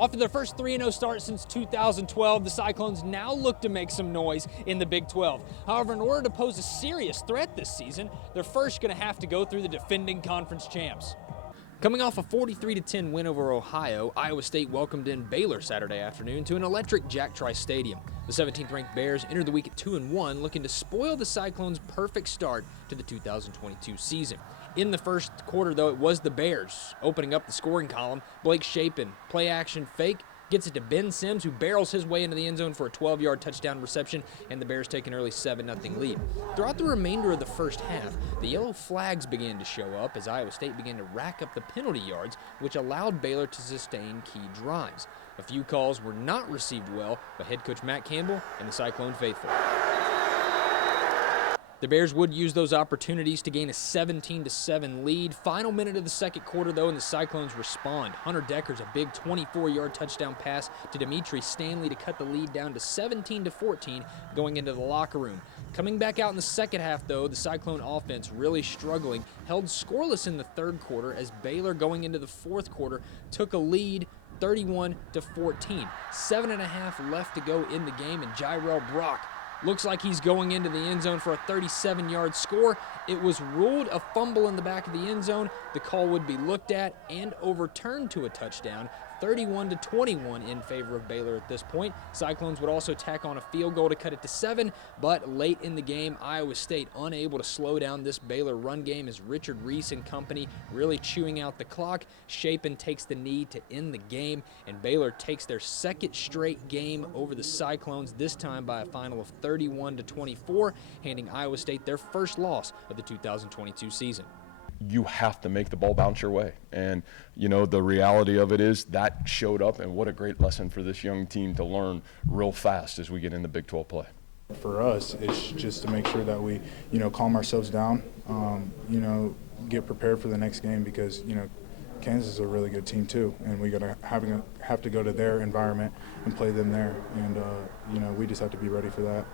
After their first 3-0 start since 2012, the Cyclones now look to make some noise in the Big 12. However, in order to pose a serious threat this season, they're first going to have to go through the defending conference champs. Coming off a 43-10 win over Ohio, Iowa State welcomed in Baylor Saturday afternoon to an electric Jack Trice Stadium. The 17th-ranked Bears entered the week at 2-1, looking to spoil the Cyclones' perfect start to the 2022 season. In the first quarter, though, it was the Bears opening up the scoring column. Blake Shapen, play-action fake, gets it to Ben Sims, who barrels his way into the end zone for a 12-yard touchdown reception, and the Bears take an early 7-0 lead. Throughout the remainder of the first half, the yellow flags began to show up as Iowa State began to rack up the penalty yards, which allowed Baylor to sustain key drives. A few calls were not received well by head coach Matt Campbell and the Cyclone faithful. The Bears would use those opportunities to gain a 17-7 lead. Final minute of the second quarter, though, and the Cyclones respond. Hunter Decker's a big 24-yard touchdown pass to Dimitri Stanley to cut the lead down to 17-14 going into the locker room. Coming back out in the second half, though, the Cyclone offense really struggling, held scoreless in the third quarter as Baylor, going into the fourth quarter, took a lead 31-14. 7.5 left to go in the game, and Jyrell Brock looks like he's going into the end zone for a 37-yard score. It was ruled a fumble in the back of the end zone. The call would be looked at and overturned to a touchdown, 31-21 in favor of Baylor at this point. Cyclones would also tack on a field goal to cut it to 7, but late in the game, Iowa State unable to slow down this Baylor run game as Richard Reese and company really chewing out the clock. Shapen takes the knee to end the game, and Baylor takes their second straight game over the Cyclones, this time by a final of 31-24, handing Iowa State their first loss of the 2022 season. You have to make the ball bounce your way. And, you know, the reality of it is that showed up, and what a great lesson for this young team to learn real fast as we get into Big 12 play. For us, it's just to make sure that we, calm ourselves down, get prepared for the next game because, Kansas is a really good team too, and we're gonna have to go to their environment and play them there, and we just have to be ready for that.